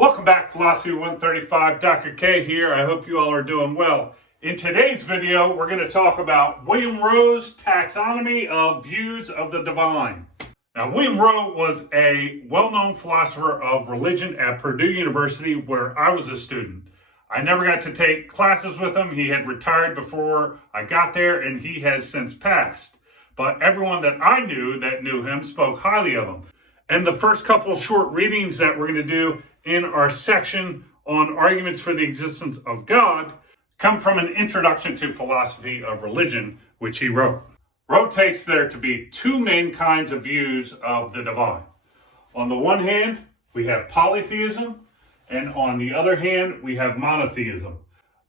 Welcome back, Philosophy 135. Dr. K here. I hope you all are doing well. In today's video, we're going to talk about William Rowe's taxonomy of views of the divine. Now, William Rowe was a well-known philosopher of religion at Purdue University, where I was a student. I never got to take classes with him. He had retired before I got there, and he has since passed. But everyone that I knew that knew him spoke highly of him. And the first couple short readings that we're going to do in our section on arguments for the existence of God come from an introduction to philosophy of religion, which he wrote. Rowe takes there to be two main kinds of views of the divine. On the one hand, we have polytheism, and on the other hand, we have monotheism.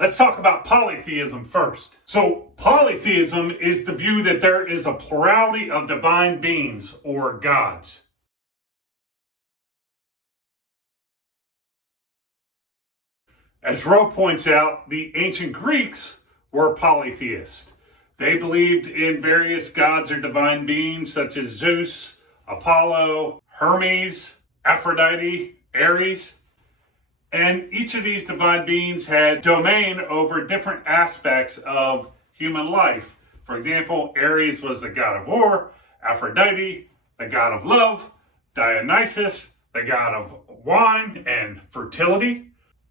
Let's talk about polytheism first. So, polytheism is the view that there is a plurality of divine beings, or gods. As Rowe points out, the ancient Greeks were polytheists. They believed in various gods or divine beings such as Zeus, Apollo, Hermes, Aphrodite, Ares. And each of these divine beings had domain over different aspects of human life. For example, Ares was the god of war, Aphrodite, the god of love, Dionysus, the god of wine and fertility.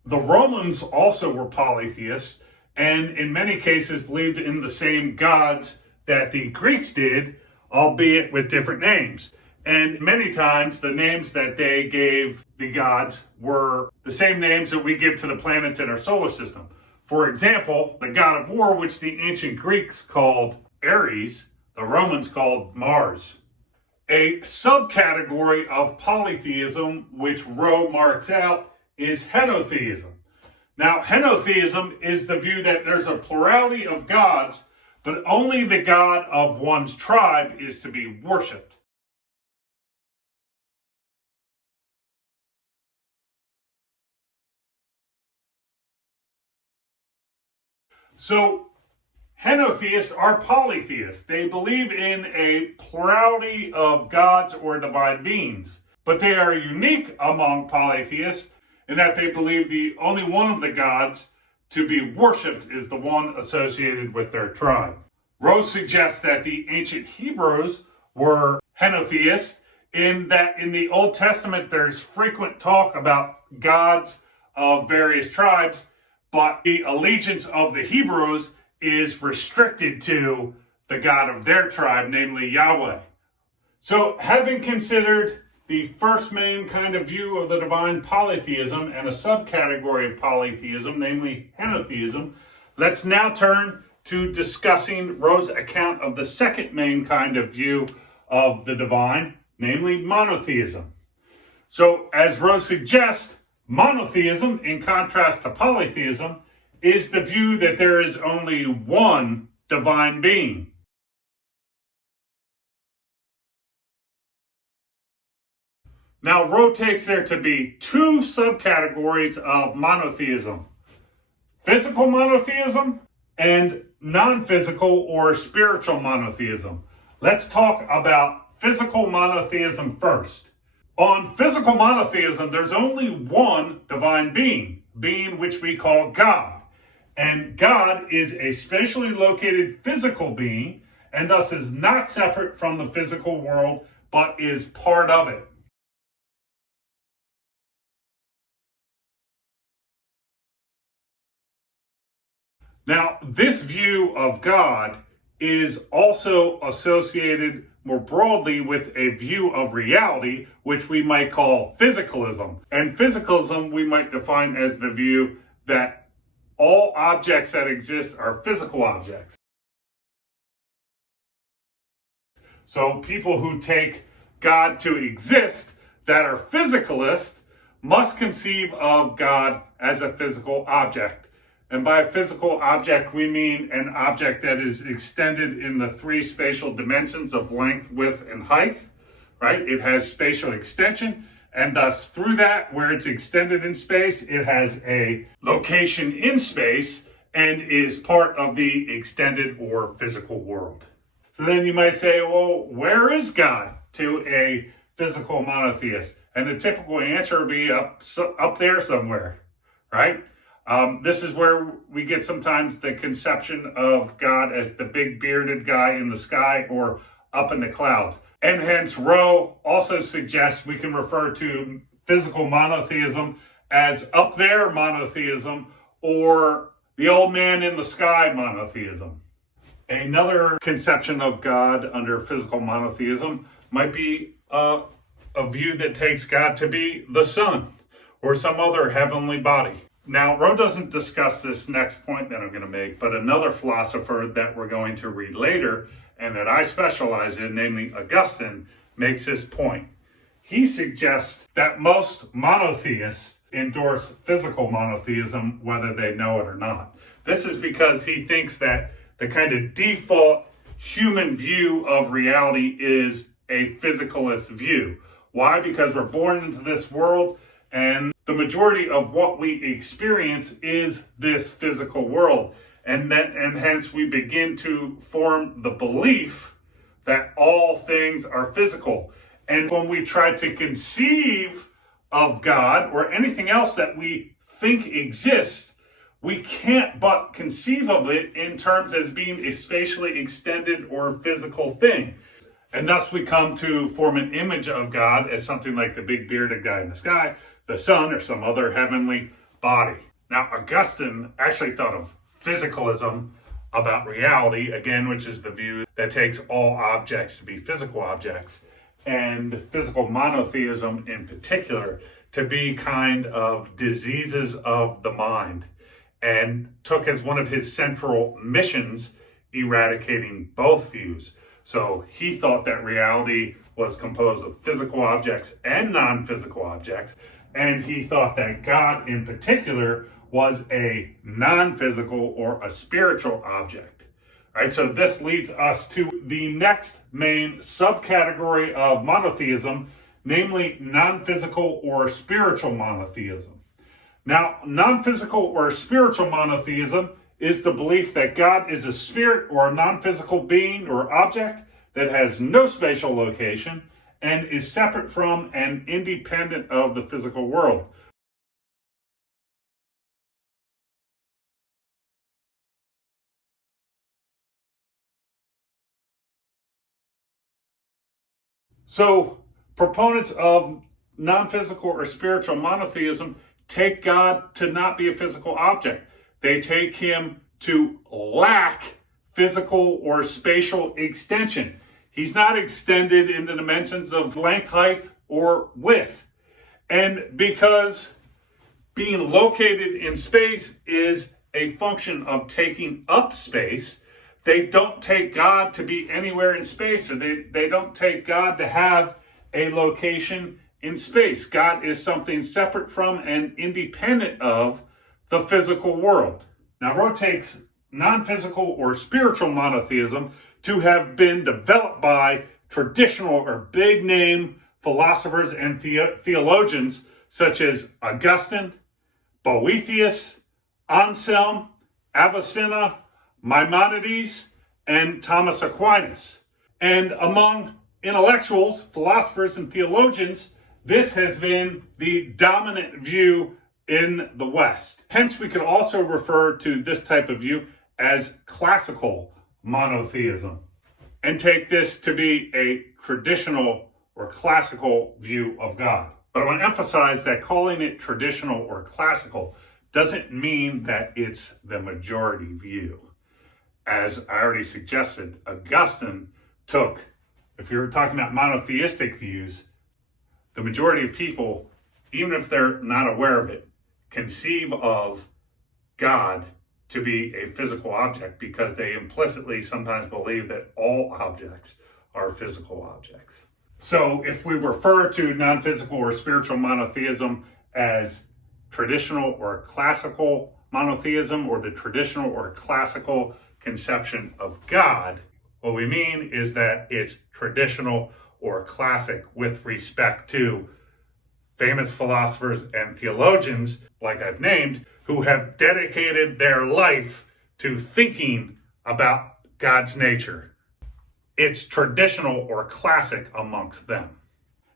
The Romans also were polytheists, and in many cases believed in the same gods that the Greeks did, albeit with different names. And many times the names that they gave the gods were the same names that we give to the planets in our solar system. For example, the god of war, which the ancient Greeks called Ares, the Romans called Mars. A subcategory of polytheism, which Rowe marks out, is henotheism. Now, henotheism is the view that there's a plurality of gods, but only the god of one's tribe is to be worshipped. So, henotheists are polytheists. They believe in a plurality of gods or divine beings, but they are unique among polytheists in that they believe the only one of the gods to be worshipped is the one associated with their tribe. Rowe suggests that the ancient Hebrews were henotheists in that in the Old Testament there's frequent talk about gods of various tribes, but the allegiance of the Hebrews is restricted to the God of their tribe, namely Yahweh. So, having considered the first main kind of view of the divine, polytheism, and a subcategory of polytheism, namely henotheism, let's now turn to discussing Rowe's account of the second main kind of view of the divine, namely monotheism. So, as Rowe suggests, monotheism, in contrast to polytheism, is the view that there is only one divine being. Now, Rowe takes there to be two subcategories of monotheism: physical monotheism and non-physical or spiritual monotheism. Let's talk about physical monotheism first. On physical monotheism, there's only one divine being which we call God. And God is a spatially located physical being, and thus is not separate from the physical world, but is part of it. Now, this view of God is also associated more broadly with a view of reality, which we might call physicalism. And physicalism we might define as the view that all objects that exist are physical objects. So people who take God to exist that are physicalists must conceive of God as a physical object. And by a physical object, we mean an object that is extended in the three spatial dimensions of length, width, and height, right? It has spatial extension, and thus through that, where it's extended in space, it has a location in space and is part of the extended or physical world. So then you might say, well, where is God to a physical monotheist? And the typical answer would be up there somewhere, right? This is where we get sometimes the conception of God as the big bearded guy in the sky or up in the clouds. And hence, Rowe also suggests we can refer to physical monotheism as up there monotheism or the old man in the sky monotheism. Another conception of God under physical monotheism might be a view that takes God to be the sun or some other heavenly body. Now, Rowe doesn't discuss this next point that I'm going to make, but another philosopher that we're going to read later and that I specialize in, namely Augustine, makes this point. He suggests that most monotheists endorse physical monotheism, whether they know it or not. This is because he thinks that the kind of default human view of reality is a physicalist view. Why? Because we're born into this world and the majority of what we experience is this physical world. And hence we begin to form the belief that all things are physical. And when we try to conceive of God or anything else that we think exists, we can't but conceive of it in terms as being a spatially extended or physical thing. And thus we come to form an image of God as something like the big bearded guy in the sky, the sun, or some other heavenly body. Now, Augustine actually thought of physicalism about reality, again, which is the view that takes all objects to be physical objects, and physical monotheism in particular to be kind of diseases of the mind, and took as one of his central missions eradicating both views. So he thought that reality was composed of physical objects and non-physical objects, and he thought that God in particular was a non-physical or a spiritual object. All right, so this leads us to the next main subcategory of monotheism, namely non-physical or spiritual monotheism. Now, non-physical or spiritual monotheism is the belief that God is a spirit or a non-physical being or object that has no spatial location and is separate from and independent of the physical world. So, proponents of non-physical or spiritual monotheism take God to not be a physical object. They take him to lack physical or spatial extension. He's not extended in the dimensions of length, height, or width. And because being located in space is a function of taking up space, they don't take God to be anywhere in space, or they don't take God to have a location in space. God is something separate from and independent of the physical world. Now, Rowe takes non-physical or spiritual monotheism to have been developed by traditional or big name philosophers and theologians such as Augustine, Boethius, Anselm, Avicenna, Maimonides, and Thomas Aquinas. And among intellectuals, philosophers, and theologians, this has been the dominant view in the West. Hence, we could also refer to this type of view as classical monotheism and take this to be a traditional or classical view of God. But I want to emphasize that calling it traditional or classical doesn't mean that it's the majority view. As I already suggested, Augustine took, if you're talking about monotheistic views, the majority of people, even if they're not aware of it, conceive of God to be a physical object because they implicitly sometimes believe that all objects are physical objects. So if we refer to non-physical or spiritual monotheism as traditional or classical monotheism, or the traditional or classical conception of God, what we mean is that it's traditional or classic with respect to famous philosophers and theologians, like I've named, who have dedicated their life to thinking about God's nature. It's traditional or classic amongst them.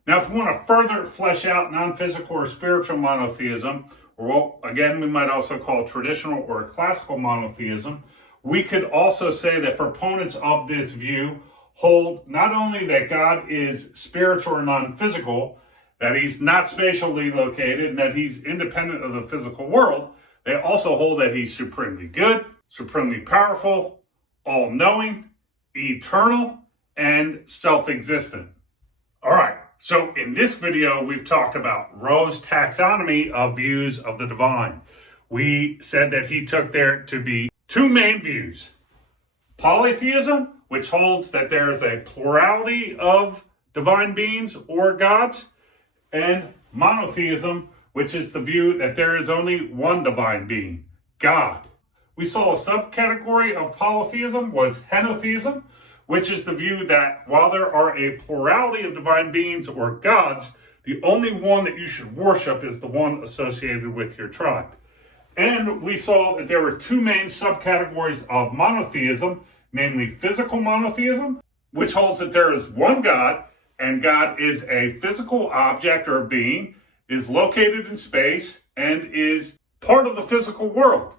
Now, if we want to further flesh out non-physical or spiritual monotheism, or what, again, we might also call traditional or classical monotheism, we could also say that proponents of this view hold not only that God is spiritual or non-physical, that he's not spatially located, and that he's independent of the physical world, they also hold that he's supremely good, supremely powerful, all-knowing, eternal, and self-existent. All right, so in this video, we've talked about Rowe's taxonomy of views of the divine. We said that he took there to be two main views: polytheism, which holds that there is a plurality of divine beings or gods, and monotheism, which is the view that there is only one divine being, God. We saw a subcategory of polytheism was henotheism, which is the view that while there are a plurality of divine beings or gods, the only one that you should worship is the one associated with your tribe. And we saw that there were two main subcategories of monotheism, namely physical monotheism, which holds that there is one God, and God is a physical object or being, is located in space, and is part of the physical world.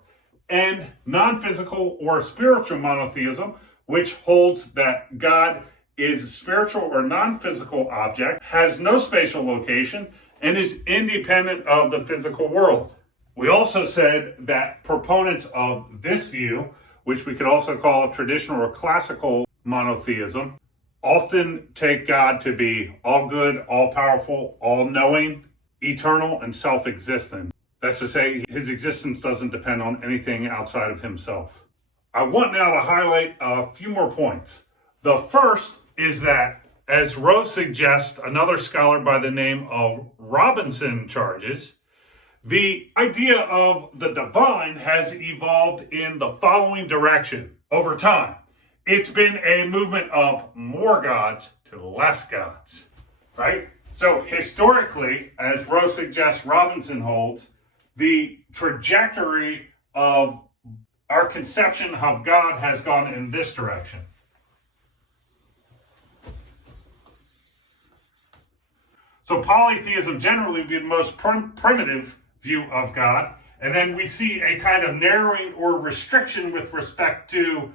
And non-physical or spiritual monotheism, which holds that God is a spiritual or non-physical object, has no spatial location, and is independent of the physical world. We also said that proponents of this view, which we could also call traditional or classical monotheism, often take God to be all good, all powerful, all knowing, eternal, and self-existent. That's to say, his existence doesn't depend on anything outside of himself. I want now to highlight a few more points. The first is that, as Rowe suggests, another scholar by the name of Robinson charges, the idea of the divine has evolved in the following direction over time. It's been a movement of more gods to less gods, right? So historically, as Rowe suggests, Robinson holds, the trajectory of our conception of God has gone in this direction. So polytheism generally would be the most primitive view of God, and then we see a kind of narrowing or restriction with respect to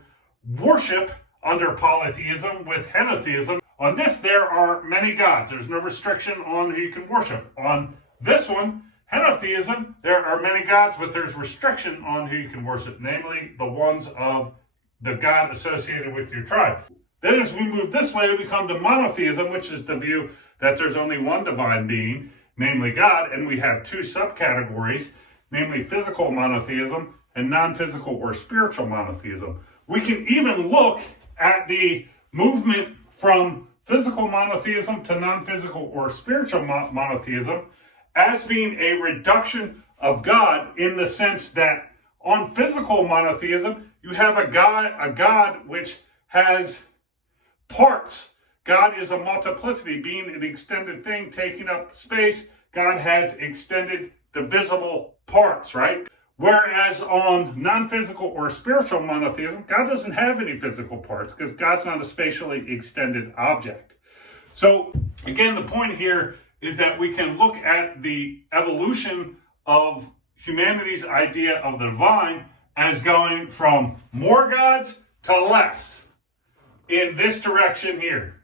worship under polytheism with henotheism. On this, there are many gods. There's no restriction on who you can worship. On this one, henotheism, there are many gods, but there's restriction on who you can worship, namely the ones of the God associated with your tribe. Then as we move this way, we come to monotheism, which is the view that there's only one divine being, namely God, and we have two subcategories, namely physical monotheism and non-physical or spiritual monotheism. We can even look at the movement from physical monotheism to non-physical or spiritual monotheism as being a reduction of God, in the sense that on physical monotheism, you have a God which has parts. God is a multiplicity, being an extended thing, taking up space. God has extended divisible parts, right? Whereas on non-physical or spiritual monotheism, God doesn't have any physical parts because God's not a spatially extended object. So again, the point here is that we can look at the evolution of humanity's idea of the divine as going from more gods to less in this direction here.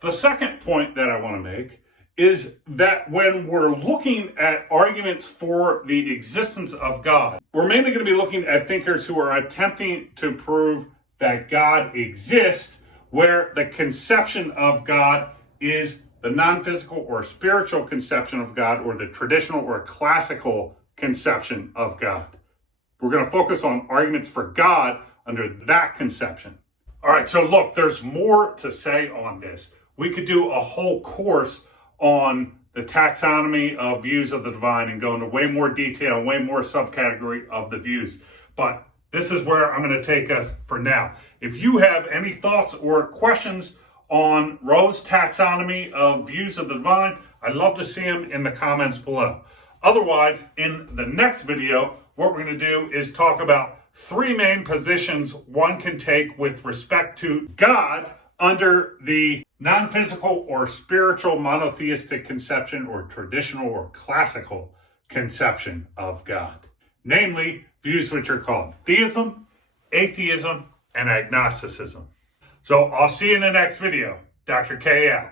The second point that I want to make is that when we're looking at arguments for the existence of God, we're mainly going to be looking at thinkers who are attempting to prove that God exists, where the conception of God is the non-physical or spiritual conception of God, or the traditional or classical conception of God. We're going to focus on arguments for God under that conception. All right, so look, there's more to say on this. We could do a whole course on the taxonomy of views of the divine and go into way more detail, way more subcategory of the views. But this is where I'm going to take us for now. If you have any thoughts or questions on Rowe's taxonomy of views of the divine, I'd love to see them in the comments below. Otherwise, in the next video, what we're going to do is talk about three main positions one can take with respect to God under the non-physical or spiritual monotheistic conception or traditional or classical conception of God. Namely, views which are called theism, atheism, and agnosticism. So I'll see you in the next video. Dr. K out.